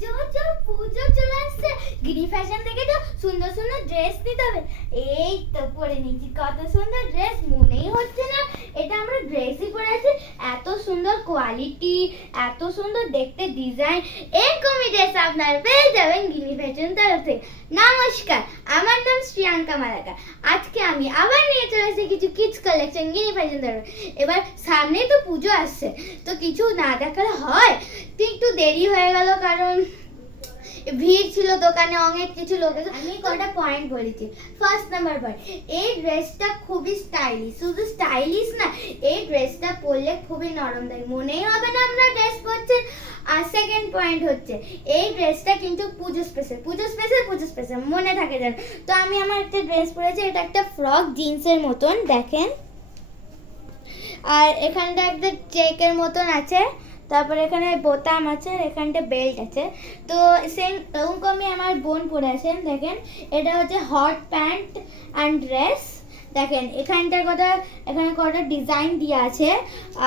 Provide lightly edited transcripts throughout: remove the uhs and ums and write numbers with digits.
পুজো চলে আসছে, গিরি ফ্যাশন থেকে তো সুন্দর সুন্দর ড্রেস নিতে হবে। এই তো পরে নিয়েছি কত সুন্দর ড্রেস, মনেই হচ্ছে না এটা আমরা ড্রেসই পরে আছি। এত সুন্দর কোয়ালিটি, এত সুন্দর দেখতে ডিজাইন, এরকমই ড্রেস আপনারা পেয়ে যাবেন গিরি ফ্যাশন তরফ থেকে। নমস্কার, আমার নাম শ্রিয়াঙ্কা মালাকার। আজকে আমি আবার নিয়ে চলে এসেছি কিছু কিডস কালেকশন গিরি ফ্যাশন তরফ। এবার সামনে তো পুজো আসছে, তো কিছু না দেখালে হয়, তো একটু দেরি হয়ে গেল কারণ ভিড় ছিল দোকানে, অনেক কিছু লোক। আমি কটা পয়েন্ট বলেছি। ফার্স্ট নাম্বার পয়েন্ট, এই ড্রেসটা খুবই স্টাইলিশ। শুধু স্টাইলিশ না, এই ড্রেসটা পরলে খুবই নরম থাকে, মনেই হবে না আমরা ড্রেস পরছেন। আর সেকেন্ড পয়েন্ট হচ্ছে, এই ড্রেসটা কিন্তু পুজো স্পেশাল, পুজো স্পেশাল, পুজো স্পেশাল মনে থাকে যেন। তো আমি আমার একটা ড্রেস পরেছি, এটা একটা ফ্রক জিন্সের মতন দেখেন, আর এখানটা একটা চেকের মতন আছে, তারপরে এখানে বোতাম আছে, আর এখানটা বেল্ট আছে। তো সেম এরকমই আমার বোন পরে আছেন দেখেন। এটা হচ্ছে হট প্যান্ট অ্যান্ড ড্রেস। দেখেন এখানটার কথা, এখানে কটা ডিজাইন দেওয়া আছে,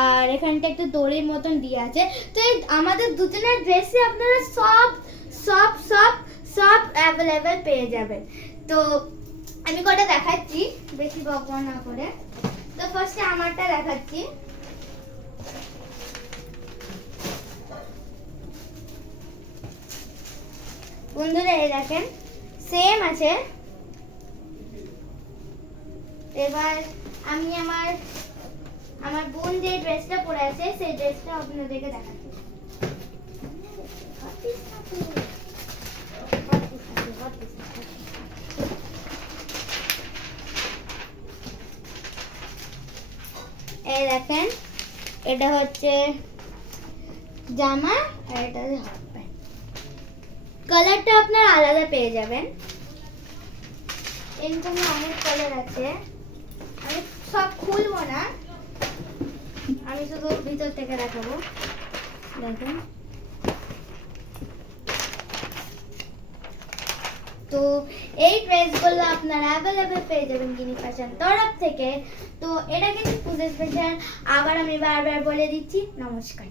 আর এখানটা একটু দড়ির মতন দেওয়া আছে। তো এই আমাদের দুজনের ড্রেসে আপনারা সব সব সব সব অ্যাভেলেবেল পেয়ে যাবেন। তো আমি কটা দেখাচ্ছি বেশি বকবক না করে। তো ফার্স্টে আমারটা দেখাচ্ছি। বন্ধুরা এই দেখেন সেম আছে। এবার আমি আমার বোন যে ড্রেসটা পরে আছে সেই ড্রেসটা আপনাদেরকে দেখাচ্ছি। এই দেখেন এটা হচ্ছে জামা, আর এটা হচ্ছে হাফ প্যান্ট। কালারটা আপনারা আলাদা পেয়ে যাবেন, এরকম অনেক কালার আছে। আমি সব খুলবো না, আমি শুধু ভিতর থেকে দেখাবো। দেখুন, তো এই ড্রেসগুলো আপনারা অ্যাভেলেবেল পেয়ে যাবেন গিনি ফ্যাশন তরফ থেকে। তো এটা কিন্তু পুজো স্পেশাল, আবার আমি বারবার বলে দিচ্ছি। নমস্কার।